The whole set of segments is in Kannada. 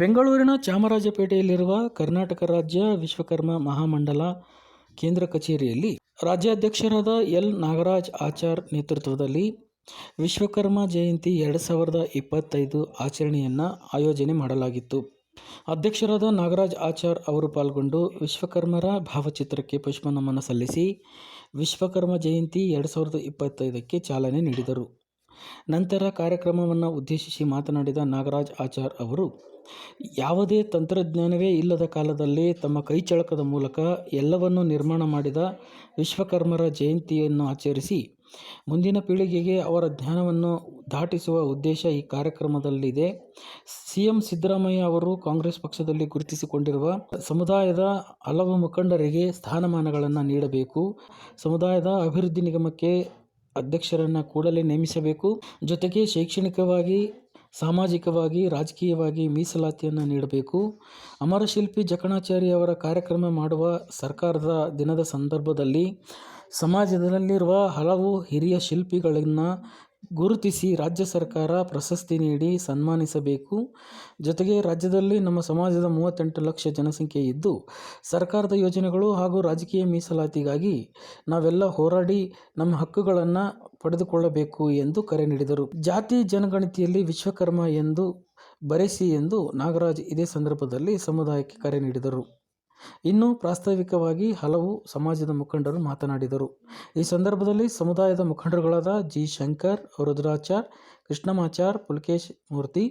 ಬೆಂಗಳೂರಿನ ಚಾಮರಾಜಪೇಟೆಯಲ್ಲಿರುವ ಕರ್ನಾಟಕ ರಾಜ್ಯ ವಿಶ್ವಕರ್ಮ ಮಹಾಮಂಡಲ ಕೇಂದ್ರ ಕಚೇರಿಯಲ್ಲಿ ರಾಜ್ಯಾಧ್ಯಕ್ಷರಾದ ಎಲ್. ನಾಗರಾಜ್ ಆಚಾರ್ ನೇತೃತ್ವದಲ್ಲಿ ವಿಶ್ವಕರ್ಮ ಜಯಂತಿ ಎರಡು ಸಾವಿರದ ಇಪ್ಪತ್ತೈದು ಆಚರಣೆಯನ್ನು ಆಯೋಜನೆ ಮಾಡಲಾಗಿತ್ತು. ಅಧ್ಯಕ್ಷರಾದ ನಾಗರಾಜ್ ಆಚಾರ್ ಅವರು ಪಾಲ್ಗೊಂಡು ವಿಶ್ವಕರ್ಮರ ಭಾವಚಿತ್ರಕ್ಕೆ ಪುಷ್ಪ ನಮನ ಸಲ್ಲಿಸಿ ವಿಶ್ವಕರ್ಮ ಜಯಂತಿ ಎರಡು ಸಾವಿರದ ಇಪ್ಪತ್ತೈದಕ್ಕೆ ಚಾಲನೆ ನೀಡಿದರು. ನಂತರ ಕಾರ್ಯಕ್ರಮವನ್ನು ಉದ್ದೇಶಿಸಿ ಮಾತನಾಡಿದ ನಾಗರಾಜ್ ಆಚಾರ್ ಅವರು ಯಾವುದೇ ತಂತ್ರಜ್ಞಾನವೇ ಇಲ್ಲದ ಕಾಲದಲ್ಲಿ ತಮ್ಮ ಕೈಚಳಕದ ಮೂಲಕ ಎಲ್ಲವನ್ನೂ ನಿರ್ಮಾಣ ಮಾಡಿದ ವಿಶ್ವಕರ್ಮರ ಜಯಂತಿಯನ್ನು ಆಚರಿಸಿ, ಮುಂದಿನ ಪೀಳಿಗೆಗೆ ಅವರ ಜ್ಞಾನವನ್ನು ದಾಟಿಸುವ ಉದ್ದೇಶ ಈ ಕಾರ್ಯಕ್ರಮದಲ್ಲಿದೆ. ಸಿ ಎಂ ಸಿದ್ದರಾಮಯ್ಯ ಅವರು ಕಾಂಗ್ರೆಸ್ ಪಕ್ಷದಲ್ಲಿ ಗುರುತಿಸಿಕೊಂಡಿರುವ ಸಮುದಾಯದ ಹಲವು ಮುಖಂಡರಿಗೆ ಸ್ಥಾನಮಾನಗಳನ್ನು ನೀಡಬೇಕು, ಸಮುದಾಯದ ಅಭಿವೃದ್ಧಿ ನಿಗಮಕ್ಕೆ ಅಧ್ಯಕ್ಷರನ್ನು ಕೂಡಲೇ ನೇಮಿಸಬೇಕು, ಜೊತೆಗೆ ಶೈಕ್ಷಣಿಕವಾಗಿ ಸಾಮಾಜಿಕವಾಗಿ, ರಾಜಕೀಯವಾಗಿ ಮೀಸಲಾತಿಯನ್ನು ನೀಡಬೇಕು. ಅಮರಶಿಲ್ಪಿ ಜಕಣಾಚಾರಿ ಅವರ ಕಾರ್ಯಕ್ರಮ ಮಾಡುವ ಸರ್ಕಾರದ ದಿನದ ಸಂದರ್ಭದಲ್ಲಿ ಸಮಾಜದಲ್ಲಿರುವ ಹಲವು ಹಿರಿಯ ಶಿಲ್ಪಿಗಳನ್ನು ಗುರುತಿಸಿ ರಾಜ್ಯ ಸರ್ಕಾರ ಪ್ರಶಸ್ತಿ ನೀಡಿ ಸನ್ಮಾನಿಸಬೇಕು. ಜೊತೆಗೆ ರಾಜ್ಯದಲ್ಲಿ ನಮ್ಮ ಸಮಾಜದ ಮೂವತ್ತೆಂಟು ಲಕ್ಷ ಜನಸಂಖ್ಯೆ ಇದ್ದು, ಸರ್ಕಾರದ ಯೋಜನೆಗಳು ಹಾಗೂ ರಾಜಕೀಯ ಮೀಸಲಾತಿಗಾಗಿ ನಾವೆಲ್ಲ ಹೋರಾಡಿ ನಮ್ಮ ಹಕ್ಕುಗಳನ್ನು ಪಡೆದುಕೊಳ್ಳಬೇಕು ಎಂದು ಕರೆ ನೀಡಿದರು. ಜಾತಿ ಜನಗಣತಿಯಲ್ಲಿ ವಿಶ್ವಕರ್ಮ ಎಂದು ಬರೆಸಿ ಎಂದು ನಾಗರಾಜ್ ಇದೇ ಸಂದರ್ಭದಲ್ಲಿ ಸಮುದಾಯಕ್ಕೆ ಕರೆ ನೀಡಿದರು. ಇನ್ನು ಪ್ರಾಸ್ತಾವಿಕವಾಗಿ ಹಲವು ಸಮಾಜದ ಮುಖಂಡರು ಮಾತನಾಡಿದರು. ಈ ಸಂದರ್ಭದಲ್ಲಿ ಸಮುದಾಯದ ಮುಖಂಡರುಗಳಾದ ಜಿ. ಶಂಕರ್, ರುದ್ರಾಚಾರ್, ಕೃಷ್ಣಮಾಚಾರ್, ಪುಲಕೇಶ್ ಮೂರ್ತಿ,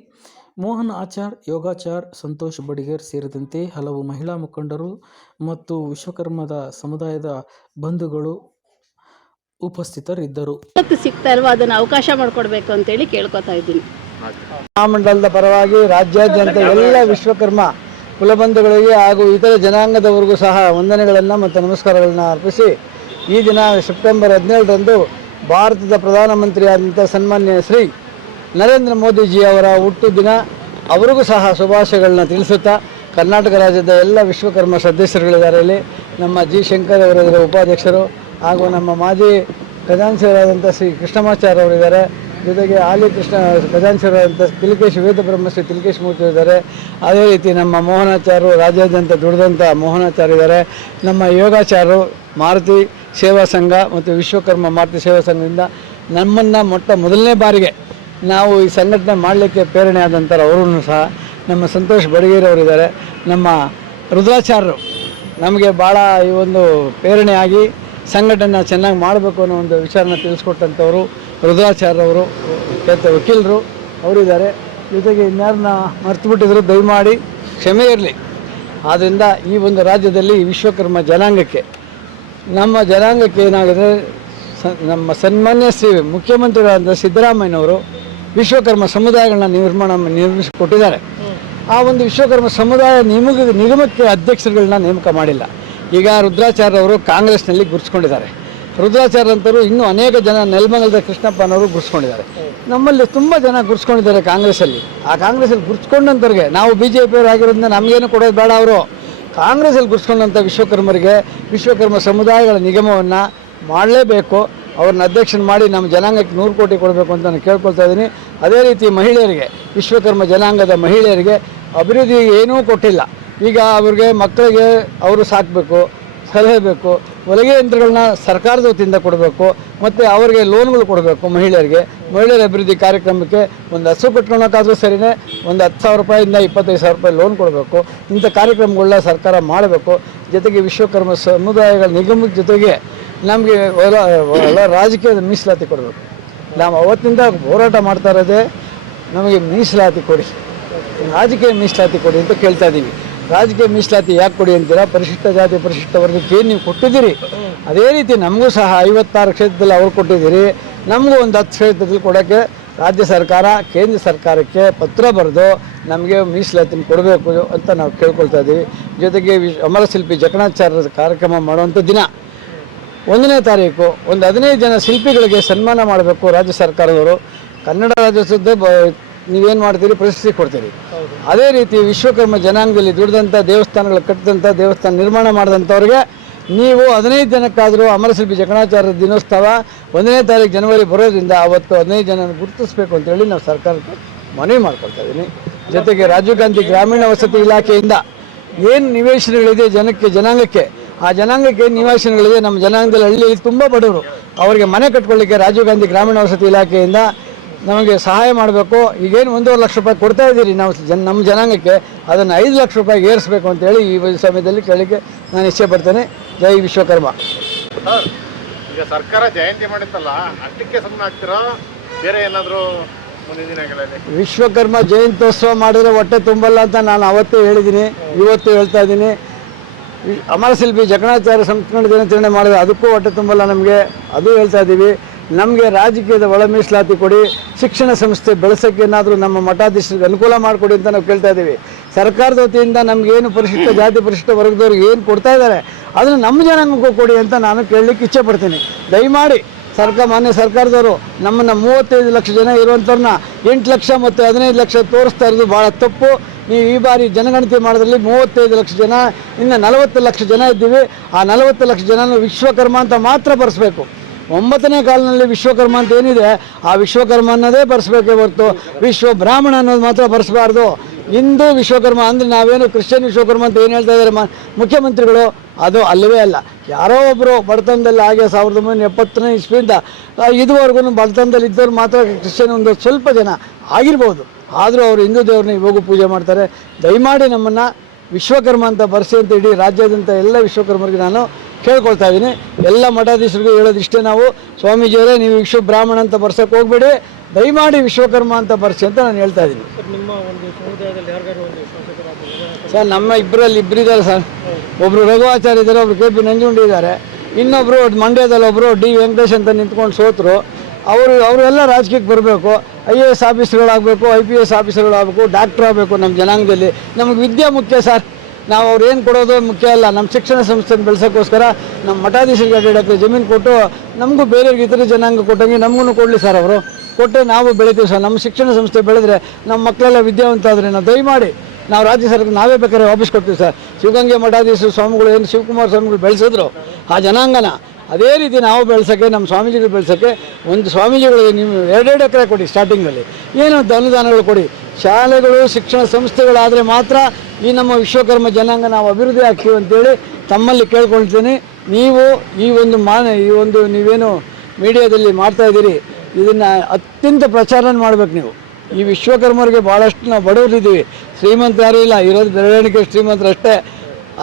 ಮೋಹನ್ ಆಚಾರ್, ಯೋಗಾಚಾರ್, ಸಂತೋಷ್ ಬಡಿಗೇರ್ ಸೇರಿದಂತೆ ಹಲವು ಮಹಿಳಾ ಮುಖಂಡರು ಮತ್ತು ವಿಶ್ವಕರ್ಮದ ಸಮುದಾಯದ ಬಂಧುಗಳು ಉಪಸ್ಥಿತರಿದ್ದರು. ಇವತ್ತು ಸಿಗ್ತಾ ಇಲ್ವಾ ಅದನ್ನು ಅವಕಾಶ ಮಾಡಿಕೊಡ್ಬೇಕು ಅಂತೇಳಿ ಕೇಳ್ಕೊತಾ ಇದ್ದೀನಿ. ಮಹಾಮಂಡಲದ ಪರವಾಗಿ ರಾಜ್ಯಾದ್ಯಂತ ಎಲ್ಲ ವಿಶ್ವಕರ್ಮ ಕುಲಬಂಧುಗಳಿಗೆ ಹಾಗೂ ಇತರ ಜನಾಂಗದವರಿಗೂ ಸಹ ವಂದನೆಗಳನ್ನು ಮತ್ತು ನಮಸ್ಕಾರಗಳನ್ನು ಅರ್ಪಿಸಿ ಈ ದಿನ ಸೆಪ್ಟೆಂಬರ್ ಹದಿನೇಳರಂದು ಭಾರತದ ಪ್ರಧಾನಮಂತ್ರಿಯಾದಂಥ ಸನ್ಮಾನ್ಯ ಶ್ರೀ ನರೇಂದ್ರ ಮೋದಿಜಿ ಅವರ ಹುಟ್ಟು ದಿನ. ಅವರಿಗೂ ಸಹ ಶುಭಾಶಯಗಳನ್ನ ತಿಳಿಸುತ್ತಾ ಕರ್ನಾಟಕ ರಾಜ್ಯದ ಎಲ್ಲ ವಿಶ್ವಕರ್ಮ ಸದಸ್ಯರುಗಳಿದ್ದಾರೆ ಇಲ್ಲಿ. ನಮ್ಮ ಜಿ. ಶಂಕರ್ ಅವರಿದ್ದಾರೆ ಉಪಾಧ್ಯಕ್ಷರು ಹಾಗೂ ನಮ್ಮ ಮಾಜಿ ಖಜಾನ್ಸಿಯವರಾದಂಥ ಶ್ರೀ ಕೃಷ್ಣಮಾಚಾರ್ಯ ಅವರಿದ್ದಾರೆ. ಜೊತೆಗೆ ಆಲಿ ಕೃಷ್ಣ ಖಜಾನ್ಸಿಯವರಾದಂಥ ತಿಲಕೇಶ್ ವೇದ ಬ್ರಹ್ಮಶ್ರೀ ತಿಲಕೇಶ್ ಮೂರ್ತಿ ಇದ್ದಾರೆ. ಅದೇ ರೀತಿ ನಮ್ಮ ಮೋಹನಾಚಾರ್ಯರು, ರಾಜ್ಯಾದ್ಯಂತ ದುಡಿದಂಥ ಮೋಹನಾಚಾರ್ಯ ಇದ್ದಾರೆ. ನಮ್ಮ ಯೋಗಾಚಾರ್ಯರು ಮಾರುತಿ ಸೇವಾ ಸಂಘ ಮತ್ತು ವಿಶ್ವಕರ್ಮ ಮಾರುತಿ ಸೇವಾ ಸಂಘದಿಂದ ನಮ್ಮನ್ನು ಮೊಟ್ಟ ಮೊದಲನೇ ಬಾರಿಗೆ ನಾವು ಈ ಸಂಘಟನೆ ಮಾಡಲಿಕ್ಕೆ ಪ್ರೇರಣೆ ಆದಂಥ ಅವರೂ ಸಹ ನಮ್ಮ ಸಂತೋಷ್ ಬಡಗೇರಿ ಅವರಿದ್ದಾರೆ. ನಮ್ಮ ರುದ್ರಾಚಾರ್ಯರು ನಮಗೆ ಭಾಳ ಈ ಒಂದು ಪ್ರೇರಣೆಯಾಗಿ ಸಂಘಟನೆ ಚೆನ್ನಾಗಿ ಮಾಡಬೇಕು ಅನ್ನೋ ಒಂದು ವಿಚಾರನ ತಿಳಿಸ್ಕೊಟ್ಟಂಥವರು ರುದ್ರಾಚಾರ್ಯವರು ಕೆತ್ತ ವಕೀಲರು, ಅವರಿದ್ದಾರೆ. ಜೊತೆಗೆ ಇನ್ಯಾರನ್ನ ಮರ್ತುಬಿಟ್ಟಿದ್ರು ದಯಮಾಡಿ ಕ್ಷಮೆ ಇರಲಿ. ಆದ್ದರಿಂದ ಈ ಒಂದು ರಾಜ್ಯದಲ್ಲಿ ವಿಶ್ವಕರ್ಮ ಜನಾಂಗಕ್ಕೆ, ನಮ್ಮ ಜನಾಂಗಕ್ಕೆ ಏನಾಗಿದೆ, ಸ, ನಮ್ಮ ಸನ್ಮಾನ್ಯ ಶ್ರೀ ಮುಖ್ಯಮಂತ್ರಿಗಳಾದ ಸಿದ್ದರಾಮಯ್ಯನವರು ವಿಶ್ವಕರ್ಮ ಸಮುದಾಯಗಳನ್ನ ನಿರ್ಮಾಣ ನಿರ್ಮಿಸಿಕೊಟ್ಟಿದ್ದಾರೆ. ಆ ಒಂದು ವಿಶ್ವಕರ್ಮ ಸಮುದಾಯ ನಿಮಗ, ನಿಗಮಕ್ಕೆ ಅಧ್ಯಕ್ಷರುಗಳನ್ನ ನೇಮಕ ಮಾಡಿಲ್ಲ. ಈಗ ರುದ್ರಾಚಾರ್ಯ ಅವರು ಕಾಂಗ್ರೆಸ್ನಲ್ಲಿ ಗುರುಸ್ಕೊಂಡಿದ್ದಾರೆ. ರುದ್ರಾಚಾರ್ಯ ಅಂತವರು ಇನ್ನೂ ಅನೇಕ ಜನ ನೆಲಮಂಗಲದ ಕೃಷ್ಣಪ್ಪನವರು ಗುರುಸ್ಕೊಂಡಿದ್ದಾರೆ. ನಮ್ಮಲ್ಲಿ ತುಂಬ ಜನ ಗುರುಸ್ಕೊಂಡಿದ್ದಾರೆ ಕಾಂಗ್ರೆಸ್ಸಲ್ಲಿ ಆ ಕಾಂಗ್ರೆಸ್ಸಲ್ಲಿ ಗುರುಸ್ಕೊಂಡಂಥವ್ರಿಗೆ ನಾವು ಬಿ ಜೆ ಪಿಯವರು ಆಗಿರೋದ್ರಿಂದ ನಮಗೇನು ಕೊಡೋದು ಬೇಡ ಅವರು. ಕಾಂಗ್ರೆಸ್ಸಲ್ಲಿ ಗುರುಸ್ಕೊಂಡಂಥ ವಿಶ್ವಕರ್ಮರಿಗೆ, ವಿಶ್ವಕರ್ಮ ಸಮುದಾಯಗಳ ನಿಗಮವನ್ನು ಮಾಡಲೇಬೇಕು. ಅವ್ರನ್ನ ಅಧ್ಯಕ್ಷನ ಮಾಡಿ ನಮ್ಮ ಜನಾಂಗಕ್ಕೆ ನೂರು ಕೋಟಿ ಕೊಡಬೇಕು ಅಂತ ನಾನು ಕೇಳ್ಕೊಳ್ತಾ ಇದ್ದೀನಿ. ಅದೇ ರೀತಿ ಮಹಿಳೆಯರಿಗೆ, ವಿಶ್ವಕರ್ಮ ಜನಾಂಗದ ಮಹಿಳೆಯರಿಗೆ ಅಭಿವೃದ್ಧಿಗೆ ಏನೂ ಕೊಟ್ಟಿಲ್ಲ. ಈಗ ಅವ್ರಿಗೆ ಮಕ್ಕಳಿಗೆ ಅವರು ಸಾಕಬೇಕು, ಸಲಹೆ ಬೇಕು, ಹೊಲಿಗೆ ಯಂತ್ರಗಳನ್ನ ಸರ್ಕಾರದ ವತಿಯಿಂದ ಕೊಡಬೇಕು, ಮತ್ತು ಅವರಿಗೆ ಲೋನ್ಗಳು ಕೊಡಬೇಕು ಮಹಿಳೆಯರಿಗೆ. ಮಹಿಳೆಯರ ಅಭಿವೃದ್ಧಿ ಕಾರ್ಯಕ್ರಮಕ್ಕೆ ಒಂದು ಹಸು ಕಟ್ಕೊಳಕ್ಕಾದ್ರೂ ಸರಿಯೇ ಒಂದು ಹತ್ತು ಸಾವಿರ ರೂಪಾಯಿಂದ ಇಪ್ಪತ್ತೈದು ಸಾವಿರ ರೂಪಾಯಿ ಲೋನ್ ಕೊಡಬೇಕು. ಇಂಥ ಕಾರ್ಯಕ್ರಮಗಳನ್ನ ಸರ್ಕಾರ ಮಾಡಬೇಕು. ಜೊತೆಗೆ ವಿಶ್ವಕರ್ಮ ಸಮುದಾಯಗಳ ನಿಗಮದ ಜೊತೆಗೆ ನಮಗೆ ಎಲ್ಲ ರಾಜಕೀಯದ ಮೀಸಲಾತಿ ಕೊಡಬೇಕು. ನಾವು ಅವತ್ತಿಂದ ಹೋರಾಟ ಮಾಡ್ತಾ ಇರೋದೇ ನಮಗೆ ಮೀಸಲಾತಿ ಕೊಡಿ, ರಾಜಕೀಯ ಮೀಸಲಾತಿ ಕೊಡಿ ಅಂತ ಕೇಳ್ತಾ ಇದ್ದೀವಿ ರಾಜಕೀಯ ಮೀಸಲಾತಿ ಯಾಕೆ ಕೊಡಿ ಅಂತೀರಾ? ಪರಿಶಿಷ್ಟ ಜಾತಿ, ಪರಿಶಿಷ್ಟ ವರ್ಗಕ್ಕೆ ಏನು ನೀವು ಕೊಟ್ಟಿದ್ದೀರಿ? ಅದೇ ರೀತಿ ನಮಗೂ ಸಹ ಐವತ್ತಾರು ಕ್ಷೇತ್ರದಲ್ಲಿ ಅವ್ರು ಕೊಟ್ಟಿದ್ದೀರಿ. ನಮಗೂ ಒಂದು ಹತ್ತು ಕ್ಷೇತ್ರದಲ್ಲಿ ಕೊಡೋಕ್ಕೆ ರಾಜ್ಯ ಸರ್ಕಾರ, ಕೇಂದ್ರ ಸರ್ಕಾರಕ್ಕೆ ಪತ್ರ ಬರೆದು ನಮಗೆ ಮೀಸಲಾತಿನ ಕೊಡಬೇಕು ಅಂತ ನಾವು ಕೇಳ್ಕೊಳ್ತಾ ಇದ್ದೀವಿ ಜೊತೆಗೆ ವಿಶ್ ಅಮರಶಿಲ್ಪಿ ಜಕಣಾಚಾರ್ಯರ ಕಾರ್ಯಕ್ರಮ ಮಾಡುವಂಥ ದಿನ. ಒಂದನೇ ತಾರೀಕು, ಒಂದು ಹದಿನೈದು ಜನ ಶಿಲ್ಪಿಗಳಿಗೆ ಸನ್ಮಾನ ಮಾಡಬೇಕು ರಾಜ್ಯ ಸರ್ಕಾರದವರು. ಕನ್ನಡ ರಾಜ್ಯೋತ್ಸವದ ಬ, ನೀವೇನು ಮಾಡ್ತೀರಿ? ಪ್ರಶಸ್ತಿ ಕೊಡ್ತೀರಿ. ಅದೇ ರೀತಿ ವಿಶ್ವಕರ್ಮ ಜನಾಂಗದಲ್ಲಿ ದುಡಿದಂಥ ದೇವಸ್ಥಾನಗಳು ಕಟ್ಟಿದಂಥ ದೇವಸ್ಥಾನ ನಿರ್ಮಾಣ ಮಾಡಿದಂಥವ್ರಿಗೆ ನೀವು ಹದಿನೈದು ಜನಕ್ಕಾದರೂ ಅಮರಶಿಲ್ಪಿ ಜಕಣಾಚಾರ್ಯ ದಿನೋತ್ಸವ ಒಂದನೇ ತಾರೀಕು ಜನವರಿ ಬರೋದ್ರಿಂದ ಅವತ್ತು ಹದಿನೈದು ಜನ ಗುರುತಿಸಬೇಕು ಅಂತೇಳಿ ನಾವು ಸರ್ಕಾರಕ್ಕೆ ಮನವಿ ಮಾಡ್ಕೊಳ್ತಾ ಇದ್ದೀನಿ. ಜೊತೆಗೆ ರಾಜೀವ್ ಗಾಂಧಿ ಗ್ರಾಮೀಣ ವಸತಿ ಇಲಾಖೆಯಿಂದ ಏನು ನಿವೇಶನಗಳಿದೆ ಜನಕ್ಕೆ, ಜನಾಂಗಕ್ಕೆ? ಆ ಜನಾಂಗಕ್ಕೆ ಏನು ನಿವೇಶನಗಳಿದೆ? ನಮ್ಮ ಜನಾಂಗದಲ್ಲಿ ಹಳ್ಳಿಯಲ್ಲಿ ತುಂಬ ಬಡವರು. ಅವರಿಗೆ ಮನೆ ಕಟ್ಕೊಳ್ಳಿಕ್ಕೆ ರಾಜೀವ್ ಗಾಂಧಿ ಗ್ರಾಮೀಣ ವಸತಿ ಇಲಾಖೆಯಿಂದ ನಮಗೆ ಸಹಾಯ ಮಾಡಬೇಕು. ಈಗೇನು ಒಂದೂವರೆ ಲಕ್ಷ ರೂಪಾಯಿ ಕೊಡ್ತಾ ಇದ್ದೀರಿ ನಾವು ಜನ ನಮ್ಮ ಜನಾಂಗಕ್ಕೆ ಅದನ್ನು ಐದು ಲಕ್ಷ ರೂಪಾಯಿಗೆ ಏರಿಸಬೇಕು ಅಂತೇಳಿ ಈ ಸಮಯದಲ್ಲಿ ಕೇಳಲಿಕ್ಕೆ ನಾನು ಇಚ್ಛೆ ಪಡ್ತೇನೆ. ಜೈ ವಿಶ್ವಕರ್ಮ. ಈಗ ಸರ್ಕಾರ ಜಯಂತಿ ಮಾಡಿತ್ತಲ್ಲ ಅಷ್ಟಕ್ಕೆ ಸುಮ್ಮನೆ ಆಗ್ತಿರೋ? ಬೇರೆ ಏನಾದರೂ ವಿಶ್ವಕರ್ಮ ಜಯಂತ್ಯೋತ್ಸವ ಮಾಡಿದ್ರೆ ಹೊಟ್ಟೆ ತುಂಬಲ್ಲ ಅಂತ ನಾನು ಅವತ್ತೇ ಹೇಳಿದ್ದೀನಿ ಇವತ್ತು ಹೇಳ್ತಾ ಇದ್ದೀನಿ. ಅಮರಶಿಲ್ಪಿ ಜಕಣಾಚಾರ್ಯ ಸಂಸ್ಕರಣ ದಿನಾಚರಣೆ ಮಾಡಿದ್ರೆ ಅದಕ್ಕೂ ಹೊಟ್ಟೆ ತುಂಬಲ್ಲ ನಮಗೆ ಅದು ಹೇಳ್ತಾ ಇದ್ದೀವಿ. ನಮಗೆ ರಾಜಕೀಯದ ಒಳ ಮೀಸಲಾತಿ ಕೊಡಿ, ಶಿಕ್ಷಣ ಸಂಸ್ಥೆ ಬೆಳೆಸೋಕ್ಕೆ ಏನಾದರೂ ನಮ್ಮ ಮಠಾಧೀಶರಿಗೆ ಅನುಕೂಲ ಮಾಡಿಕೊಡಿ ಅಂತ ನಾವು ಕೇಳ್ತಾ ಇದ್ದೀವಿ. ಸರ್ಕಾರದ ವತಿಯಿಂದ ನಮಗೇನು ಪರಿಶಿಷ್ಟ, ಜಾತಿ ಪರಿಶಿಷ್ಟ ವರ್ಗದವ್ರಿಗೆ ಏನು ಕೊಡ್ತಾ ಇದ್ದಾರೆ, ಅದನ್ನು ನಮ್ಮ ಜನಾಂಗಕ್ಕೂ ಕೊಡಿ ಅಂತ ನಾನು ಕೇಳಲಿಕ್ಕೆ ಇಚ್ಛೆ ಪಡ್ತೀನಿ. ದಯಮಾಡಿ ಸರ್ಕಾರ, ಮಾನ್ಯ ಸರ್ಕಾರದವರು ನಮ್ಮನ್ನು ಮೂವತ್ತೈದು ಲಕ್ಷ ಜನ ಇರುವಂಥವ್ರನ್ನ ಎಂಟು ಲಕ್ಷ ಮತ್ತು ಹದಿನೈದು ಲಕ್ಷ ತೋರಿಸ್ತಾ ಇರೋದು ಭಾಳ ತಪ್ಪು. ನೀವು ಈ ಬಾರಿ ಜನಗಣತಿ ಮಾಡೋದ್ರಲ್ಲಿ ಮೂವತ್ತೈದು ಲಕ್ಷ ಜನ, ಇನ್ನು ನಲವತ್ತು ಲಕ್ಷ ಜನ ಇದ್ದೀವಿ. ಆ ನಲವತ್ತು ಲಕ್ಷ ಜನನ ವಿಶ್ವಕರ್ಮ ಅಂತ ಮಾತ್ರ ಬರೆಸ್ಬೇಕು. ಒಂಬತ್ತನೇ ಕಾಲದಲ್ಲಿ ವಿಶ್ವಕರ್ಮ ಅಂತ ಏನಿದೆ, ಆ ವಿಶ್ವಕರ್ಮ ಅನ್ನೋದೇ ಬರೆಸ್ಬೇಕೇ ಹೊರತು. ವಿಶ್ವ ಬ್ರಾಹ್ಮಣ ಅನ್ನೋದು ಮಾತ್ರ ಬರೆಸಬಾರ್ದು. ಹಿಂದೂ ವಿಶ್ವಕರ್ಮ ಅಂದರೆ ನಾವೇನು ಕ್ರಿಶ್ಚಿಯನ್ ವಿಶ್ವಕರ್ಮ ಅಂತ ಏನು ಹೇಳ್ತಾ ಇದ್ದಾರೆ ಮುಖ್ಯಮಂತ್ರಿಗಳು? ಅದು ಅಲ್ಲವೇ ಅಲ್ಲ. ಯಾರೋ ಒಬ್ಬರು ಬಡತನದಲ್ಲಿ ಹಾಗೆ ಸಾವಿರದ ಒಂಬೈನೂರ ಎಪ್ಪತ್ತನೇ ಇಸ್ವಿಯಿಂದ ಇದುವರೆಗೂ ಬಡತನದಲ್ಲಿ ಇದ್ದವ್ರು ಮಾತ್ರ ಕ್ರಿಶ್ಚಿಯನ್ ಒಂದು ಸ್ವಲ್ಪ ಜನ ಆಗಿರ್ಬೋದು. ಆದರೂ ಅವರು ಹಿಂದೂ ದೇವ್ರನ್ನ ಇವಾಗೂ ಪೂಜೆ ಮಾಡ್ತಾರೆ. ದಯಮಾಡಿ ನಮ್ಮನ್ನು ವಿಶ್ವಕರ್ಮ ಅಂತ ಬರೆಸಿ ಅಂತ ಇಡೀ ರಾಜ್ಯಾದ್ಯಂತ ಎಲ್ಲ ವಿಶ್ವಕರ್ಮರಿಗೆ ನಾನು ಕೇಳ್ಕೊಳ್ತಾ ಇದ್ದೀನಿ ಎಲ್ಲ ಮಠಾಧೀಶರಿಗೂ ಹೇಳೋದಿಷ್ಟೇ ನಾವು. ಸ್ವಾಮೀಜಿಯವರೇ ನೀವು ವಿಶ್ವ ಬ್ರಾಹ್ಮಣ ಅಂತ ಬರ್ಸೋಕೆ ಹೋಗ್ಬೇಡಿ. ದಯಮಾಡಿ ವಿಶ್ವಕರ್ಮ ಅಂತ ಬರ್ಸಿ ಅಂತ ನಾನು ಹೇಳ್ತಾ ಇದ್ದೀನಿ ಸರ್ ನಮ್ಮ ಇಬ್ಬರಲ್ಲಿ ಇಬ್ಬರಿದ್ದಾರೆ ಸರ್ ಒಬ್ಬರು ರಘುವಾಚಾರ್ಯ ಇದ್ದಾರೆ ಒಬ್ರು ಕೆ ಪಿ ನಂಜುಂಡಿ ಇದ್ದಾರೆ. ಇನ್ನೊಬ್ಬರು ಮಂಡ್ಯದಲ್ಲಿ ಒಬ್ಬರು ಡಿ ವೆಂಕಟೇಶ್ ಅಂತ ನಿಂತ್ಕೊಂಡು ಸೋತರು. ಅವರು ಅವರೆಲ್ಲ ರಾಜಕೀಯಕ್ಕೆ ಬರಬೇಕು. ಐ ಎ ಎಸ್ ಆಫೀಸರ್ಗಳಾಗಬೇಕು ಐ ಪಿ ಎಸ್ ಆಫೀಸರ್ಗಳಾಗಬೇಕು ಡಾಕ್ಟ್ರ್ ಆಗಬೇಕು ನಮ್ಮ ಜನಾಂಗದಲ್ಲಿ. ನಮಗೆ ವಿದ್ಯೆ ಮುಖ್ಯ ಸರ್. ನಾವು ಅವ್ರು ಏನು ಕೊಡೋದು ಮುಖ್ಯ ಅಲ್ಲ. ನಮ್ಮ ಶಿಕ್ಷಣ ಸಂಸ್ಥೆನ ಬೆಳೆಸೋಕ್ಕೋಸ್ಕರ ನಮ್ಮ ಮಠಾಧೀಶರಿಗೆ ಅಡ್ಡಾಡಕ್ಕೆ ಜಮೀನು ಕೊಟ್ಟು ನಮಗೂ ಬೇರೆಯವ್ರಿಗೆ ಇತರ ಜನಾಂಗ ಕೊಟ್ಟಂಗೆ ನಮಗೂ ಕೊಡಲಿ ಸರ್ ಅವರು. ಕೊಟ್ಟರೆ ನಾವು ಬೆಳಿತೀವಿ ಸರ್. ನಮ್ಮ ಶಿಕ್ಷಣ ಸಂಸ್ಥೆ ಬೆಳೆದ್ರೆ ನಮ್ಮ ಮಕ್ಕಳೆಲ್ಲ ವಿದ್ಯಾವಂತ ಆದರೆ ನಾವು ದಯಮಾಡಿ ನಾವು ರಾಜ್ಯ ಸರ್ಕಾರ ನಾವೇ ಬೇಕಾದ್ರೆ ವಾಪಸ್ ಕೊಡ್ತೀವಿ ಸರ್. ಶಿವಗಂಗೆ ಮಠಾಧೀಶ ಸ್ವಾಮಿಗಳು, ಏನು ಶಿವಕುಮಾರ ಸ್ವಾಮಿಗಳು ಬೆಳೆಸಿದ್ರು, ಆ ಜನಾಂಗನ ಅದೇ ರೀತಿ ನಾವು ಬೆಳೆಸೋಕ್ಕೆ ನಮ್ಮ ಸ್ವಾಮೀಜಿಗಳು ಬೆಳೆಸೋಕ್ಕೆ ಒಂದು ಸ್ವಾಮೀಜಿಗಳಿಗೆ ನೀವು ಎರಡೆರಡು ಎಕರೆ ಕೊಡಿ ಸ್ಟಾರ್ಟಿಂಗಲ್ಲಿ ಏನು ಅನುದಾನಗಳು ಕೊಡಿ. ಶಾಲೆಗಳು, ಶಿಕ್ಷಣ ಸಂಸ್ಥೆಗಳಾದರೆ ಮಾತ್ರ ಈ ನಮ್ಮ ವಿಶ್ವಕರ್ಮ ಜನಾಂಗ ನಾವು ಅಭಿವೃದ್ಧಿ ಆಗ್ತೀವಿ ಅಂತೇಳಿ ತಮ್ಮಲ್ಲಿ ಕೇಳ್ಕೊಳ್ತೀನಿ. ನೀವು ಈ ಒಂದು ಮಾನ, ಈ ಒಂದು ನೀವೇನು ಮೀಡಿಯಾದಲ್ಲಿ ಮಾಡ್ತಾ ಇದ್ದೀರಿ, ಇದನ್ನು ಅತ್ಯಂತ ಪ್ರಚಾರ ಮಾಡಬೇಕು ನೀವು. ಈ ವಿಶ್ವಕರ್ಮರಿಗೆ ಭಾಳಷ್ಟು ನಾವು ಬಡವರಿದ್ದೀವಿ. ಶ್ರೀಮಂತ ಯಾರೂ ಇಲ್ಲ, ಇರೋದು ಬೆರಳಿಕೆ ಶ್ರೀಮಂತರಷ್ಟೇ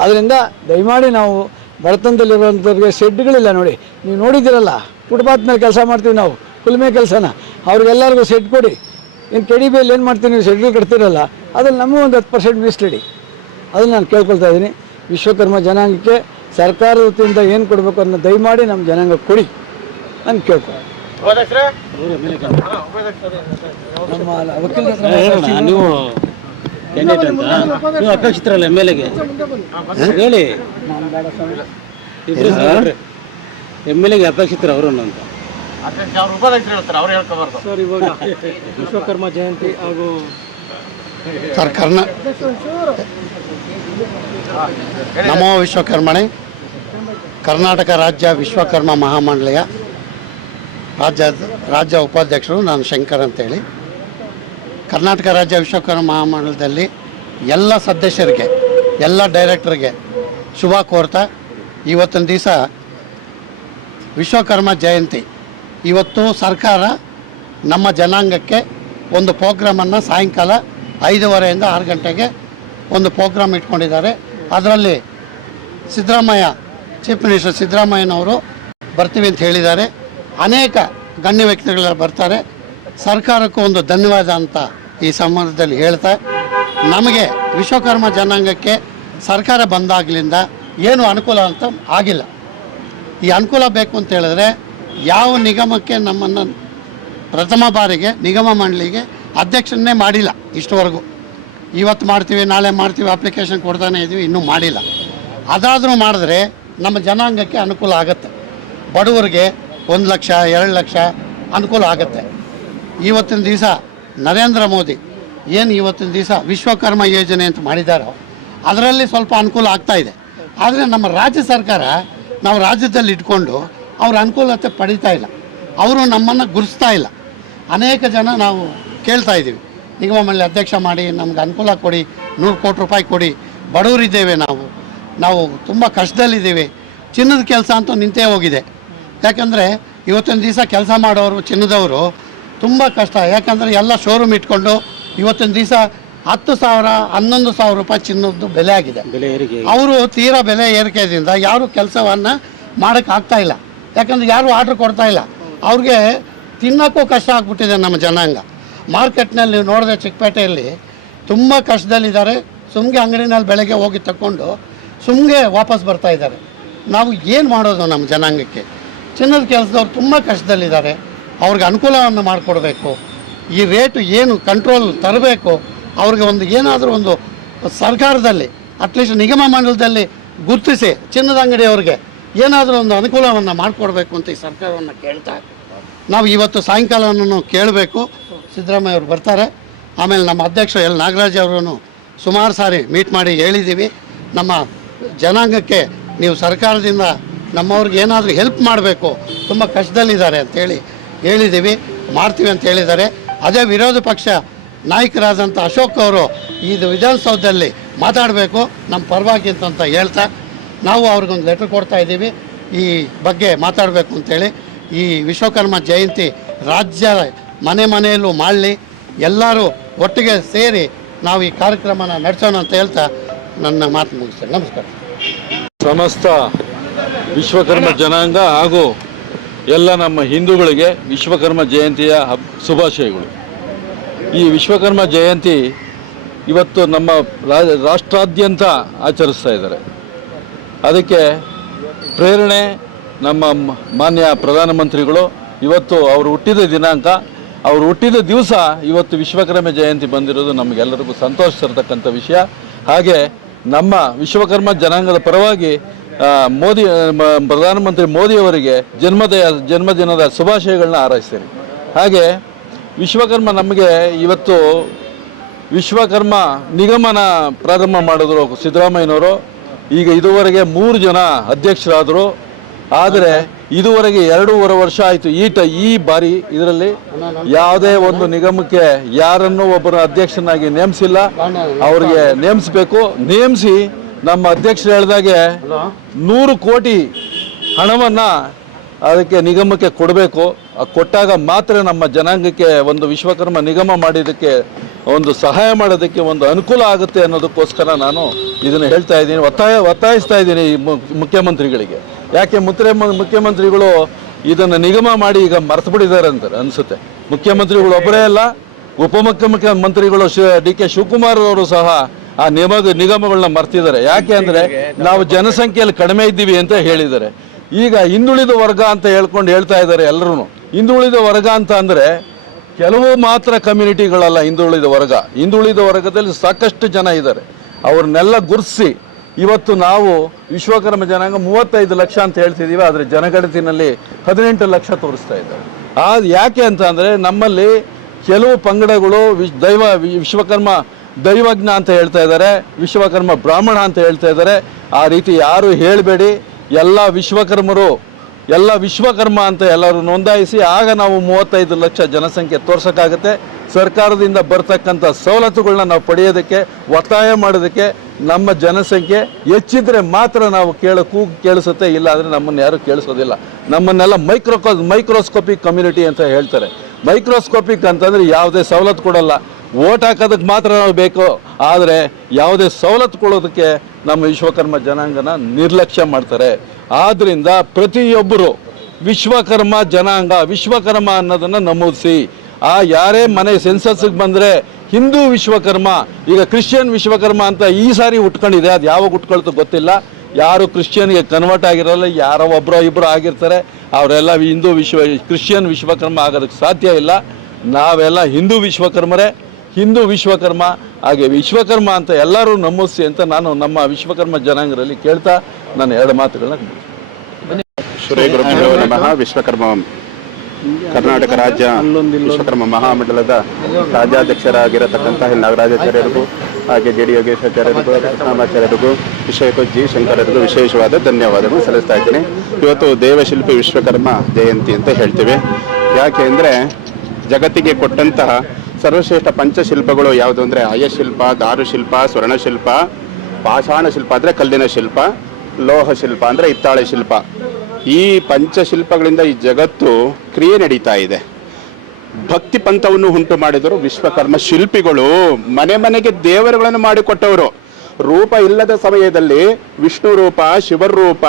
ಆದ್ದರಿಂದ ದಯಮಾಡಿ ನಾವು ಬಡತನದಲ್ಲಿರುವಂಥವ್ರಿಗೆ ಶೆಡ್ಗಳಿಲ್ಲ ನೋಡಿ. ನೀವು ನೋಡಿದ್ದೀರಲ್ಲ, ಫುಟ್ಪಾತ್ ಮೇಲೆ ಕೆಲಸ ಮಾಡ್ತೀವಿ ನಾವು, ಕುಲ್ಮೆ ಕೆಲಸನ. ಅವ್ರಿಗೆಲ್ಲರಿಗೂ ಸೆಟ್ ಕೊಡಿ. ಇನ್ನು ಕೆಡಿ ಬೇಲಿ ಏನು ಮಾಡ್ತೀನಿ ನೀವು ಶೆಡ್ಯೂಲ್ ಕಟ್ತಿರಲ್ಲ ಅದ್ರಲ್ಲಿ ನಮಗೂ ಒಂದು ಹತ್ತು ಪರ್ಸೆಂಟ್ ಮೀಸಲಿಡಿ ಅದನ್ನು ನಾನು ಕೇಳ್ಕೊಳ್ತಾ ಇದ್ದೀನಿ ವಿಶ್ವಕರ್ಮ ಜನಾಂಗಕ್ಕೆ ಸರ್ಕಾರದ ವತಿಯಿಂದ ಏನು ಕೊಡಬೇಕು ಅನ್ನೋ ದಯಮಾಡಿ ನಮ್ಮ ಜನಾಂಗ ಕೊಡಿ ನಾನು ಕೇಳ್ಕೊ ಉಪಾಧ್ಯಕ್ಷರೇ? ನಮ್ಮ ವಕೀಲರ ಹತ್ರ ನೀವು ಕ್ಯಾಂಡಿಡೇಟ್ ಅಂತ? ನೀವು ಅಪೇಕ್ಷಿತರಲ್ಲ ಎಂ ಎಲ್ ಎಗೆ? ಹೇಳಿ. ಎಂ ಎಲ್ ಎಗೆ ಅಪೇಕ್ಷಿತರು ಅವರು ಅಂತ. ಅಧ್ಯಕ್ಷ ಅವ್ರು ಉಪಾಧ್ಯಕ್ಷರು ಹೇಳ್ತಾರೆ ಅವ್ರು ಹೇಳ್ಕೋಬಾರ್ದು. ಸರ್ ಇವಾಗ ವಿಶ್ವಕರ್ಮ ಜಯಂತಿ ಹಾಗೂ ಸರ್ ಕರ್ನಾ ನಮೋ ವಿಶ್ವಕರ್ಮಣೆ ಕರ್ನಾಟಕ ರಾಜ್ಯ ವಿಶ್ವಕರ್ಮ ಮಹಾಮಂಡಳಿಯ ರಾಜ್ಯ ರಾಜ್ಯ ಉಪಾಧ್ಯಕ್ಷರು ನಾನು ಶಂಕರ್ ಅಂತೇಳಿ. ಕರ್ನಾಟಕ ರಾಜ್ಯ ವಿಶ್ವಕರ್ಮ ಮಹಾಮಂಡಲದಲ್ಲಿ ಎಲ್ಲ ಸದಸ್ಯರಿಗೆ ಎಲ್ಲ ಡೈರೆಕ್ಟರ್ಗೆ ಶುಭ ಕೋರ್ತಾ ಇವತ್ತಿನ ದಿವಸ ವಿಶ್ವಕರ್ಮ ಜಯಂತಿ ಇವತ್ತು ಸರ್ಕಾರ ನಮ್ಮ ಜನಾಂಗಕ್ಕೆ ಒಂದು ಪ್ರೋಗ್ರಾಮನ್ನು ಸಾಯಂಕಾಲ ಐದೂವರೆಯಿಂದ ಆರು ಗಂಟೆಗೆ ಒಂದು ಪ್ರೋಗ್ರಾಮ್ ಇಟ್ಕೊಂಡಿದ್ದಾರೆ. ಅದರಲ್ಲಿ ಸಿದ್ದರಾಮಯ್ಯ ಚೀಫ್ ಮಿನಿಸ್ಟರ್ ಸಿದ್ದರಾಮಯ್ಯನವರು ಬರ್ತೀವಿ ಅಂತ ಹೇಳಿದ್ದಾರೆ. ಅನೇಕ ಗಣ್ಯ ವ್ಯಕ್ತಿಗಳೆಲ್ಲ ಬರ್ತಾರೆ. ಸರ್ಕಾರಕ್ಕೂ ಒಂದು ಧನ್ಯವಾದ ಅಂತ ಈ ಸಂಬಂಧದಲ್ಲಿ ಹೇಳ್ತಾ, ನಮಗೆ ವಿಶ್ವಕರ್ಮ ಜನಾಂಗಕ್ಕೆ ಸರ್ಕಾರ ಬಂದಾಗಲಿಂದ ಏನು ಅನುಕೂಲ ಅಂತ ಆಗಿಲ್ಲ. ಈ ಅನುಕೂಲ ಬೇಕು ಅಂತ ಹೇಳಿದ್ರೆ ಯಾವ ನಿಗಮಕ್ಕೆ ನಮ್ಮನ್ನು ಪ್ರಥಮ ಬಾರಿಗೆ, ನಿಗಮ ಮಂಡಳಿಗೆ ಅಧ್ಯಕ್ಷನ್ನೇ ಮಾಡಿಲ್ಲ ಇಷ್ಟವರೆಗೂ. ಇವತ್ತು ಮಾಡ್ತೀವಿ, ನಾಳೆ ಮಾಡ್ತೀವಿ ಅಪ್ಲಿಕೇಶನ್ ಕೊಡ್ತಾನೆ ಇದ್ದೀವಿ ಇನ್ನೂ ಮಾಡಿಲ್ಲ. ಅದಾದರೂ ಮಾಡಿದ್ರೆ ನಮ್ಮ ಜನಾಂಗಕ್ಕೆ ಅನುಕೂಲ ಆಗುತ್ತೆ. ಬಡವರಿಗೆ ಒಂದು ಲಕ್ಷ, ಎರಡು ಲಕ್ಷ ಅನುಕೂಲ ಆಗುತ್ತೆ. ಇವತ್ತಿನ ದಿವಸ ನರೇಂದ್ರ ಮೋದಿ ಏನು ಇವತ್ತಿನ ದಿವಸ ವಿಶ್ವಕರ್ಮ ಯೋಜನೆ ಅಂತ ಮಾಡಿದಾರೋ, ಅದರಲ್ಲಿ ಸ್ವಲ್ಪ ಅನುಕೂಲ ಆಗ್ತಾ ಇದೆ. ಆದರೆ ನಮ್ಮ ರಾಜ್ಯ ಸರ್ಕಾರ ನಾವು ರಾಜ್ಯದಲ್ಲಿ ಇಟ್ಕೊಂಡು ಅವ್ರ ಅನುಕೂಲತೆ ಪಡಿತಾ ಇಲ್ಲ. ಅವರು ನಮ್ಮನ್ನು ಗುರುಸ್ತಾ ಇಲ್ಲ. ಅನೇಕ ಜನ ನಾವು ಕೇಳ್ತಾ ಇದ್ದೀವಿ. ನಿಗಮ ಮಂಡಳಿ ಅಧ್ಯಕ್ಷ ಮಾಡಿ ನಮ್ಗೆ ಅನುಕೂಲ ಕೊಡಿ ನೂರು ಕೋಟಿ ರೂಪಾಯಿ ಕೊಡಿ. ಬಡವರಿದ್ದೇವೆ ನಾವು. ನಾವು ತುಂಬ ಕಷ್ಟದಲ್ಲಿದ್ದೀವಿ. ಚಿನ್ನದ ಕೆಲಸ ಅಂತೂ ನಿಂತೇ ಹೋಗಿದೆ. ಯಾಕಂದರೆ ಇವತ್ತಿನ ದಿವಸ ಕೆಲಸ ಮಾಡೋರು ಚಿನ್ನದವರು ತುಂಬ ಕಷ್ಟ. ಯಾಕಂದರೆ ಎಲ್ಲ ಶೋರೂಮ್ ಇಟ್ಕೊಂಡು ಇವತ್ತಿನ ದಿವಸ ಹತ್ತು ಸಾವಿರ ಹನ್ನೊಂದು ಸಾವಿರ ರೂಪಾಯಿ ಚಿನ್ನದ್ದು ಬೆಲೆ ಆಗಿದೆ. ಅವರು ತೀರಾ ಬೆಲೆ ಏರಿಕೆಯಿಂದ ಯಾರು ಕೆಲಸವನ್ನು ಮಾಡೋಕ್ಕಾಗ್ತಾ ಇಲ್ಲ. ಯಾಕಂದ್ರೆ ಯಾರು ಆರ್ಡ್ರ್ ಕೊಡ್ತಾ ಇಲ್ಲ. ಅವ್ರಿಗೆ ತಿನ್ನೋಕ್ಕೂ ಕಷ್ಟ ಆಗ್ಬಿಟ್ಟಿದೆ ನಮ್ಮ ಜನಾಂಗ. ಮಾರ್ಕೆಟ್ನಲ್ಲಿ ನೀವು ನೋಡಿದ್ರೆ ಚಿಕ್ಕಪೇಟೆಯಲ್ಲಿ ತುಂಬ ಕಷ್ಟದಲ್ಲಿದ್ದಾರೆ. ಸುಮ್ಗೆ ಅಂಗಡಿನಲ್ಲಿ ಬೆಳಗ್ಗೆ ಹೋಗಿ ತಗೊಂಡು ಸುಮ್ಗೆ ವಾಪಸ್ ಬರ್ತಾ ಇದ್ದಾರೆ. ನಾವು ಏನು ಮಾಡೋದು ನಮ್ಮ ಜನಾಂಗಕ್ಕೆ? ಚಿನ್ನದ ಕೆಲಸದವ್ರು ತುಂಬ ಕಷ್ಟದಲ್ಲಿದ್ದಾರೆ. ಅವ್ರಿಗೆ ಅನುಕೂಲವನ್ನು ಮಾಡಿಕೊಡ್ಬೇಕು. ಈ ರೇಟು ಏನು ಕಂಟ್ರೋಲ್ ತರಬೇಕು? ಅವ್ರಿಗೆ ಒಂದು ಏನಾದರೂ ಒಂದು ಸರ್ಕಾರದಲ್ಲಿ ಅಟ್ಲೀಸ್ಟ್ ನಿಗಮ ಮಂಡಲದಲ್ಲಿ ಗುರುತಿಸಿ ಚಿನ್ನದ ಅಂಗಡಿಯವ್ರಿಗೆ. ಏನಾದರೂ ಒಂದು ಅನುಕೂಲವನ್ನು ಮಾಡಿಕೊಡ್ಬೇಕು ಅಂತ ಈ ಸರ್ಕಾರವನ್ನು ಕೇಳ್ತಾ ನಾವು ಇವತ್ತು ಸಾಯಂಕಾಲವನ್ನು ಕೇಳಬೇಕು. ಸಿದ್ದರಾಮಯ್ಯ ಅವರು ಬರ್ತಾರೆ. ಆಮೇಲೆ ನಮ್ಮ ಅಧ್ಯಕ್ಷ ಎಲ್ ನಾಗರಾಜ್ ಅವರನ್ನು ಸುಮಾರು ಸಾರಿ ಮೀಟ್ ಮಾಡಿ ಹೇಳಿದ್ದೀವಿ. ನಮ್ಮ ಜನಾಂಗಕ್ಕೆ ನೀವು ಸರ್ಕಾರದಿಂದ ನಮ್ಮವ್ರಿಗೆ ಏನಾದರೂ ಹೆಲ್ಪ್ ಮಾಡಬೇಕು. ತುಂಬ ಕಷ್ಟದಲ್ಲಿದ್ದಾರೆ ಅಂತೇಳಿ ಹೇಳಿದ್ದೀವಿ. ಮಾಡ್ತೀವಿ ಅಂತ ಹೇಳಿದ್ದಾರೆ. ಅದೇ ವಿರೋಧ ಪಕ್ಷ ನಾಯಕರಾದಂಥ ಅಶೋಕ್ ಅವರು ಇದು ವಿಧಾನಸೌಧದಲ್ಲಿ ಮಾತಾಡಬೇಕು. ನಮ್ಮ ಪರವಾಗಿ ಅಂತ ಹೇಳ್ತಾ ನಾವು ಅವ್ರಿಗೊಂದು ಲೆಟ್ರ್ ಕೊಡ್ತಾ ಇದ್ದೀವಿ. ಈ ಬಗ್ಗೆ ಮಾತಾಡಬೇಕು ಅಂತೇಳಿ ಈ ವಿಶ್ವಕರ್ಮ ಜಯಂತಿ ರಾಜ್ಯ ಮನೆ ಮನೆಯಲ್ಲೂ ಮಾಡಲಿ, ಎಲ್ಲರೂ ಒಟ್ಟಿಗೆ ಸೇರಿ ನಾವು ಈ ಕಾರ್ಯಕ್ರಮನ ನಡೆಸೋಣ ಅಂತ ಹೇಳ್ತಾ ನನ್ನ ಮಾತು ಮುಗಿಸ್ತೇನೆ. ನಮಸ್ಕಾರ. ಸಮಸ್ತ ವಿಶ್ವಕರ್ಮ ಜನಾಂಗ ಹಾಗೂ ಎಲ್ಲ ನಮ್ಮ ಹಿಂದೂಗಳಿಗೆ ವಿಶ್ವಕರ್ಮ ಜಯಂತಿಯ ಶುಭಾಶಯಗಳು. ಈ ವಿಶ್ವಕರ್ಮ ಜಯಂತಿ ಇವತ್ತು ನಮ್ಮ ರಾಷ್ಟ್ರಾದ್ಯಂತ ಆಚರಿಸ್ತಾ ಇದ್ದಾರೆ. ಅದಕ್ಕೆ ಪ್ರೇರಣೆ ನಮ್ಮ ಮಾನ್ಯ ಪ್ರಧಾನಮಂತ್ರಿಗಳು, ಇವತ್ತು ಅವರು ಹುಟ್ಟಿದ ದಿನಾಂಕ, ಅವರು ಹುಟ್ಟಿದ ದಿವಸ ಇವತ್ತು ವಿಶ್ವಕರ್ಮ ಜಯಂತಿ ಬಂದಿರೋದು ನಮಗೆಲ್ಲರಿಗೂ ಸಂತೋಷ ತರತಕ್ಕಂಥ ವಿಷಯ. ಹಾಗೆ ನಮ್ಮ ವಿಶ್ವಕರ್ಮ ಜನಾಂಗದ ಪರವಾಗಿ ಮೋದಿ ಪ್ರಧಾನಮಂತ್ರಿ ಮೋದಿಯವರಿಗೆ ಜನ್ಮದಯ, ಜನ್ಮದಿನದ ಶುಭಾಶಯಗಳನ್ನ ಹಾರೈಸ್ತೀನಿ ಹಾಗೆ ವಿಶ್ವಕರ್ಮ ನಮಗೆ ಇವತ್ತು ವಿಶ್ವಕರ್ಮ ನಿಗಮನ ಪ್ರಾರಂಭ ಮಾಡಿದ್ರು ಸಿದ್ದರಾಮಯ್ಯನವರು. ಈಗ ಇದುವರೆಗೆ ಮೂರು ಜನ ಅಧ್ಯಕ್ಷರಾದರು. ಆದರೆ ಇದುವರೆಗೆ ಎರಡೂವರೆ ವರ್ಷ ಆಯಿತು. ಈ ಟ ಈ ಬಾರಿ ಇದರಲ್ಲಿ ಯಾವುದೇ ಒಂದು ನಿಗಮಕ್ಕೆ ಯಾರನ್ನು ಒಬ್ಬರ ಅಧ್ಯಕ್ಷನಾಗಿ ನೇಮಿಸಿಲ್ಲ. ಅವರಿಗೆ ನೇಮಿಸಬೇಕು. ನೇಮಿಸಿ ನಮ್ಮ ಅಧ್ಯಕ್ಷರು ಹೇಳಿದಾಗೆ ನೂರು ಕೋಟಿ ಹಣವನ್ನು ಅದಕ್ಕೆ ನಿಗಮಕ್ಕೆ ಕೊಡಬೇಕು. ಕೊಟ್ಟಾಗ ಮಾತ್ರ ನಮ್ಮ ಜನಾಂಗಕ್ಕೆ ಒಂದು ವಿಶ್ವಕರ್ಮ ನಿಗಮ ಮಾಡಿದ್ದಕ್ಕೆ ಒಂದು ಸಹಾಯ ಮಾಡೋದಕ್ಕೆ ಒಂದು ಅನುಕೂಲ ಆಗುತ್ತೆ ಅನ್ನೋದಕ್ಕೋಸ್ಕರ ನಾನು ಇದನ್ನು ಹೇಳ್ತಾ ಇದ್ದೀನಿ. ಒತ್ತಾಯ, ಒತ್ತಾಯಿಸ್ತಾ ಇದ್ದೀನಿ ಈ ಮುಖ್ಯಮಂತ್ರಿಗಳಿಗೆ. ಯಾಕೆ ಮುತ್ರೆ ಮುಖ್ಯಮಂತ್ರಿಗಳು ಇದನ್ನು ನಿಗಮ ಮಾಡಿ ಈಗ ಮರ್ತು ಬಿಟ್ಟಿದ್ದಾರೆ ಅಂತಾರೆ ಅನಿಸುತ್ತೆ. ಮುಖ್ಯಮಂತ್ರಿಗಳು ಒಬ್ಬರೇ ಅಲ್ಲ ಉಪಮುಖ್ಯಮುಖ್ಯ ಶಿ, ಡಿ ಕೆ ಶಿವಕುಮಾರ್ ಅವರು ಸಹ ಆ ನಿಗಮ ನಿಗಮಗಳನ್ನ ಮರ್ತಿದ್ದಾರೆ. ಯಾಕೆ ಅಂದರೆ ನಾವು ಜನಸಂಖ್ಯೆಯಲ್ಲಿ ಕಡಿಮೆ ಇದ್ದೀವಿ ಅಂತ ಹೇಳಿದ್ದಾರೆ. ಈಗ ಹಿಂದುಳಿದ ವರ್ಗ ಅಂತ ಹೇಳ್ಕೊಂಡು ಹೇಳ್ತಾ ಇದ್ದಾರೆ ಎಲ್ಲರೂ ಹಿಂದುಳಿದ ವರ್ಗ ಅಂತ ಅಂದರೆ ಕೆಲವು ಮಾತ್ರ ಕಮ್ಯುನಿಟಿಗಳಲ್ಲ ಹಿಂದುಳಿದ ವರ್ಗ. ಹಿಂದುಳಿದ ವರ್ಗದಲ್ಲಿ ಸಾಕಷ್ಟು ಜನ ಇದ್ದಾರೆ. ಅವ್ರನ್ನೆಲ್ಲ ಗುರ್ಸಿ ಇವತ್ತು ನಾವು ವಿಶ್ವಕರ್ಮ ಜನಾಂಗ ಮೂವತ್ತೈದು ಲಕ್ಷ ಅಂತ ಹೇಳ್ತಿದ್ದೀವಿ ಆದರೆ ಜನಗಣತಿನಲ್ಲಿ ಹದಿನೆಂಟು ಲಕ್ಷ ತೋರಿಸ್ತಾ ಇದ್ದಾರೆ. ಆ ಯಾಕೆ ಅಂತ ಅಂದರೆ ನಮ್ಮಲ್ಲಿ ಕೆಲವು ಪಂಗಡಗಳು ವಿಶ್ ದೈವ, ವಿಶ್ವಕರ್ಮ ದೈವಜ್ಞ ಅಂತ ಹೇಳ್ತಾ ಇದ್ದಾರೆ, ವಿಶ್ವಕರ್ಮ ಬ್ರಾಹ್ಮಣ ಅಂತ ಹೇಳ್ತಾ ಇದ್ದಾರೆ. ಆ ರೀತಿ ಯಾರು ಹೇಳಬೇಡಿ, ಎಲ್ಲ ವಿಶ್ವಕರ್ಮರು ಎಲ್ಲ ವಿಶ್ವಕರ್ಮ ಅಂತ ಎಲ್ಲರೂ ನೋಂದಾಯಿಸಿ ಆಗ ನಾವು ಮೂವತ್ತೈದು ಲಕ್ಷ ಜನಸಂಖ್ಯೆ ತೋರ್ಸೋಕ್ಕಾಗುತ್ತೆ. ಸರ್ಕಾರದಿಂದ ಬರ್ತಕ್ಕಂಥ ಸವಲತ್ತುಗಳನ್ನ ನಾವು ಪಡೆಯೋದಕ್ಕೆ, ಒತ್ತಾಯ ಮಾಡೋದಕ್ಕೆ ನಮ್ಮ ಜನಸಂಖ್ಯೆ ಹೆಚ್ಚಿದ್ರೆ ಮಾತ್ರ ನಾವು ಕೇಳ ಕೂಗು ಕೇಳಿಸುತ್ತೆ, ಇಲ್ಲ ಅಂದರೆ ನಮ್ಮನ್ನು ಯಾರು ಕೇಳಿಸೋದಿಲ್ಲ. ನಮ್ಮನ್ನೆಲ್ಲ ಮೈಕ್ರೋಕೋ ಮೈಕ್ರೋಸ್ಕೋಪಿಕ್ ಕಮ್ಯುನಿಟಿ ಅಂತ ಹೇಳ್ತಾರೆ. ಮೈಕ್ರೋಸ್ಕೋಪಿಕ್ ಅಂತಂದರೆ ಯಾವುದೇ ಸವಲತ್ತು ಕೊಡಲ್ಲ. ಓಟ್ ಹಾಕೋದಕ್ಕೆ ಮಾತ್ರ ನಾವು ಬೇಕು. ಆದರೆ ಯಾವುದೇ ಸವಲತ್ತು ಕೊಡೋದಕ್ಕೆ ನಮ್ಮ ವಿಶ್ವಕರ್ಮ ಜನಾಂಗನ ನಿರ್ಲಕ್ಷ್ಯ ಮಾಡ್ತಾರೆ. ಆದ್ದರಿಂದ ಪ್ರತಿಯೊಬ್ಬರು ವಿಶ್ವಕರ್ಮ ಜನಾಂಗ, ವಿಶ್ವಕರ್ಮ ಅನ್ನೋದನ್ನು ನಮೂದಿಸಿ. ಆ ಯಾರೇ ಮನೆ ಸೆನ್ಸಸ್ಗೆ ಬಂದರೆ ಹಿಂದೂ ವಿಶ್ವಕರ್ಮ, ಈಗ ಕ್ರಿಶ್ಚಿಯನ್ ವಿಶ್ವಕರ್ಮ ಅಂತ ಈ ಸಾರಿ ಉಟ್ಕೊಂಡಿದೆ, ಅದು ಯಾವಾಗ ಉಟ್ಕೊಳ್ತು ಗೊತ್ತಿಲ್ಲ. ಯಾರು ಕ್ರಿಶ್ಚಿಯನ್ಗೆ ಕನ್ವರ್ಟ್ ಆಗಿರಲ್ಲ, ಯಾರೋ ಒಬ್ಬರೋ ಇಬ್ಬರು ಆಗಿರ್ತಾರೆ. ಅವರೆಲ್ಲ ಹಿಂದೂ ವಿಶ್ವ, ಕ್ರಿಶ್ಚಿಯನ್ ವಿಶ್ವಕರ್ಮ ಆಗೋದಕ್ಕೆ ಸಾಧ್ಯ ಇಲ್ಲ. ನಾವೆಲ್ಲ ಹಿಂದೂ ವಿಶ್ವಕರ್ಮರೇ. ಹಿಂದೂ ವಿಶ್ವಕರ್ಮ ಹಾಗೆ ವಿಶ್ವಕರ್ಮ ಅಂತ ಎಲ್ಲರೂ ನಮೂದಿಸಿ ಅಂತ ನಾನು ನಮ್ಮ ವಿಶ್ವಕರ್ಮ ಜನಾಂಗದಲ್ಲಿ ಕೇಳ್ತಾ ನಾನು ಎರಡು ಮಾತುಗಳನ್ನ ನಮಃ. ವಿಶ್ವಕರ್ಮ ಕರ್ನಾಟಕ ರಾಜ್ಯ ವಿಶ್ವಕರ್ಮ ಮಹಾಮಂಡಲದ ರಾಜ್ಯಾಧ್ಯಕ್ಷರಾಗಿರತಕ್ಕಂಥ ನಾಗರಾಜಾಚಾರ್ಯರಿಗೂ ಹಾಗೆ ಜೆ ಡಿ ಯೋಗೇಶಾಚಾರ್ಯರಿಗೂ ರಾಮಾಚಾರ್ಯರಿಗೂ ವಿಷಯಕ್ಕೂ ಜಿ ಶಂಕರರಿಗೂ ವಿಶೇಷವಾದ ಧನ್ಯವಾದಗಳು ಸಲ್ಲಿಸ್ತಾ ಇದ್ದೀನಿ. ಇವತ್ತು ದೇವಶಿಲ್ಪಿ ವಿಶ್ವಕರ್ಮ ಜಯಂತಿ ಅಂತ ಹೇಳ್ತೀವಿ. ಯಾಕೆ ಅಂದರೆ ಜಗತ್ತಿಗೆ ಕೊಟ್ಟಂತಹ ಸರ್ವಶ್ರೇಷ್ಠ ಪಂಚಶಿಲ್ಪಗಳು ಯಾವುದು ಅಂದರೆ ಅಯಶಿಲ್ಪ, ದಾರುಶಿಲ್ಪ, ಸ್ವರ್ಣಶಿಲ್ಪ ಪಾಷಾಣ ಶಿಲ್ಪ ಅಂದರೆ ಕಲ್ಲಿನ ಶಿಲ್ಪ ಲೋಹ ಶಿಲ್ಪ ಅಂದರೆ ಹಿತ್ತಾಳೆ ಶಿಲ್ಪ. ಈ ಪಂಚಶಿಲ್ಪಗಳಿಂದ ಈ ಜಗತ್ತು ಕ್ರಿಯೆ ನಡೀತಾ ಇದೆ. ಭಕ್ತಿ ಪಂಥವನ್ನು ಉಂಟು ಮಾಡಿದರು ವಿಶ್ವಕರ್ಮ ಶಿಲ್ಪಿಗಳು. ಮನೆ ಮನೆಗೆ ದೇವರುಗಳನ್ನು ಮಾಡಿಕೊಟ್ಟವರು. ರೂಪ ಇಲ್ಲದ ಸಮಯದಲ್ಲಿ ವಿಷ್ಣು ರೂಪ ಶಿವರೂಪ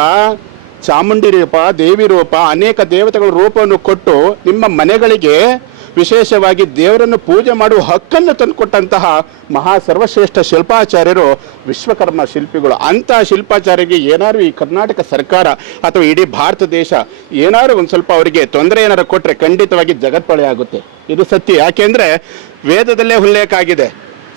ಚಾಮುಂಡಿ ರೂಪ, ದೇವಿ ರೂಪ, ಅನೇಕ ದೇವತೆಗಳ ರೂಪವನ್ನು ಕೊಟ್ಟು ನಿಮ್ಮ ಮನೆಗಳಿಗೆ ವಿಶೇಷವಾಗಿ ದೇವರನ್ನು ಪೂಜೆ ಮಾಡುವ ಹಕ್ಕನ್ನು ತಂದುಕೊಟ್ಟಂತಹ ಮಹಾ ಸರ್ವಶ್ರೇಷ್ಠ ಶಿಲ್ಪಾಚಾರ್ಯರು ವಿಶ್ವಕರ್ಮ ಶಿಲ್ಪಿಗಳು. ಅಂತಹ ಶಿಲ್ಪಾಚಾರ್ಯರಿಗೆ ಏನಾದ್ರು ಈ ಕರ್ನಾಟಕ ಸರ್ಕಾರ ಅಥವಾ ಇಡೀ ಭಾರತ ದೇಶ ಏನಾದ್ರು ಒಂದು ಸ್ವಲ್ಪ ಅವರಿಗೆ ತೊಂದರೆ ಏನಾರು ಕೊಟ್ಟರೆ ಖಂಡಿತವಾಗಿ ಜಗತ್ಪಳೆ ಆಗುತ್ತೆ. ಇದು ಸತ್ಯ. ಯಾಕೆಂದ್ರೆ ವೇದದಲ್ಲೇ ಉಲ್ಲೇಖ ಆಗಿದೆ.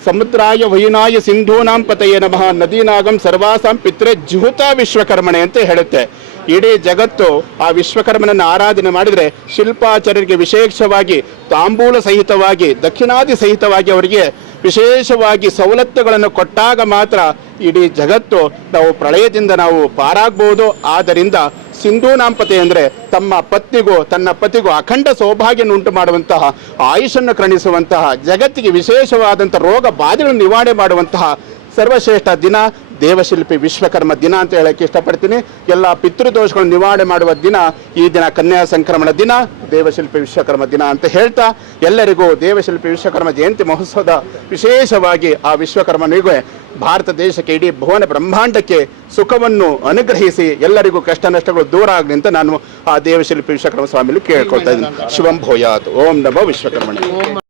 ಸಮುದ್ರಾಯ ವೈನಾಯ ಸಿಂಧೂನಾಂ ಪತಯೇ ನಮಃ. ನದೀನಾಗಂ ಸರ್ವಾಸಾಂ ಪಿತ್ರೆ ಜ್ಯೂತ ವಿಶ್ವಕರ್ಮಣೆ ಅಂತ ಹೇಳುತ್ತೆ. ಇಡೀ ಜಗತ್ತು ಆ ವಿಶ್ವಕರ್ಮನನ್ನು ಆರಾಧನೆ ಮಾಡಿದರೆ ಶಿಲ್ಪಾಚಾರ್ಯರಿಗೆ ವಿಶೇಷವಾಗಿ, ತಾಂಬೂಲ ಸಹಿತವಾಗಿ, ದಕ್ಷಿಣಾದಿ ಸಹಿತವಾಗಿ ಅವರಿಗೆ ವಿಶೇಷವಾಗಿ ಸವಲತ್ತುಗಳನ್ನು ಕೊಟ್ಟಾಗ ಮಾತ್ರ ಇಡೀ ಜಗತ್ತು ನಾವು ಪ್ರಳಯದಿಂದ ನಾವು ಪಾರಾಗ್ಬೋದು. ಆದ್ದರಿಂದ ಸಿಂಧೂ ನಾಂಪತಿ ಅಂದರೆ ತಮ್ಮ ಪತ್ನಿಗೂ, ತನ್ನ ಪತಿಗೂ ಅಖಂಡ ಸೌಭಾಗ್ಯವನ್ನು ಉಂಟು ಮಾಡುವಂತಹ ಆಯುಷನ್ನು ಕ್ರಣಿಸುವಂತಹ, ಜಗತ್ತಿಗೆ ವಿಶೇಷವಾದಂಥ ರೋಗ ಬಾಧೆಗಳನ್ನು ನಿವಾರಣೆ ಮಾಡುವಂತಹ ಸರ್ವಶ್ರೇಷ್ಠ ದಿನ ದೇವಶಿಲ್ಪಿ ವಿಶ್ವಕರ್ಮ ದಿನ ಅಂತ ಹೇಳಕ್ಕೆ ಇಷ್ಟಪಡ್ತೀನಿ. ಎಲ್ಲ ಪಿತೃದೋಷಗಳನ್ನು ನಿವಾರಣೆ ಮಾಡುವ ದಿನ ಈ ದಿನ ಕನ್ಯಾ ಸಂಕ್ರಮಣ ದಿನ, ದೇವಶಿಲ್ಪಿ ವಿಶ್ವಕರ್ಮ ದಿನ ಅಂತ ಹೇಳ್ತಾ ಎಲ್ಲರಿಗೂ ದೇವಶಿಲ್ಪಿ ವಿಶ್ವಕರ್ಮ ಜಯಂತಿ ಮಹೋತ್ಸವದ ವಿಶೇಷವಾಗಿ ಆ ವಿಶ್ವಕರ್ಮನಿಗೆ ಭಾರತ ದೇಶಕ್ಕೆ ಇಡೀ ಭುವನ ಬ್ರಹ್ಮಾಂಡಕ್ಕೆ ಸುಖವನ್ನು ಅನುಗ್ರಹಿಸಿ ಎಲ್ಲರಿಗೂ ಕಷ್ಟ ನಷ್ಟಗಳು ದೂರ ಆಗಲಿ ಅಂತ ನಾನು ಆ ದೇವಶಿಲ್ಪಿ ವಿಶ್ವಕರ್ಮ ಸ್ವಾಮಿಲಿ ಕೇಳ್ಕೊಳ್ತಾ ಇದ್ದೀನಿ. ಶಿವಂ ಭೋಯಾತ್. ಓಂ ನಮೋ ವಿಶ್ವಕರ್ಮಣಿ.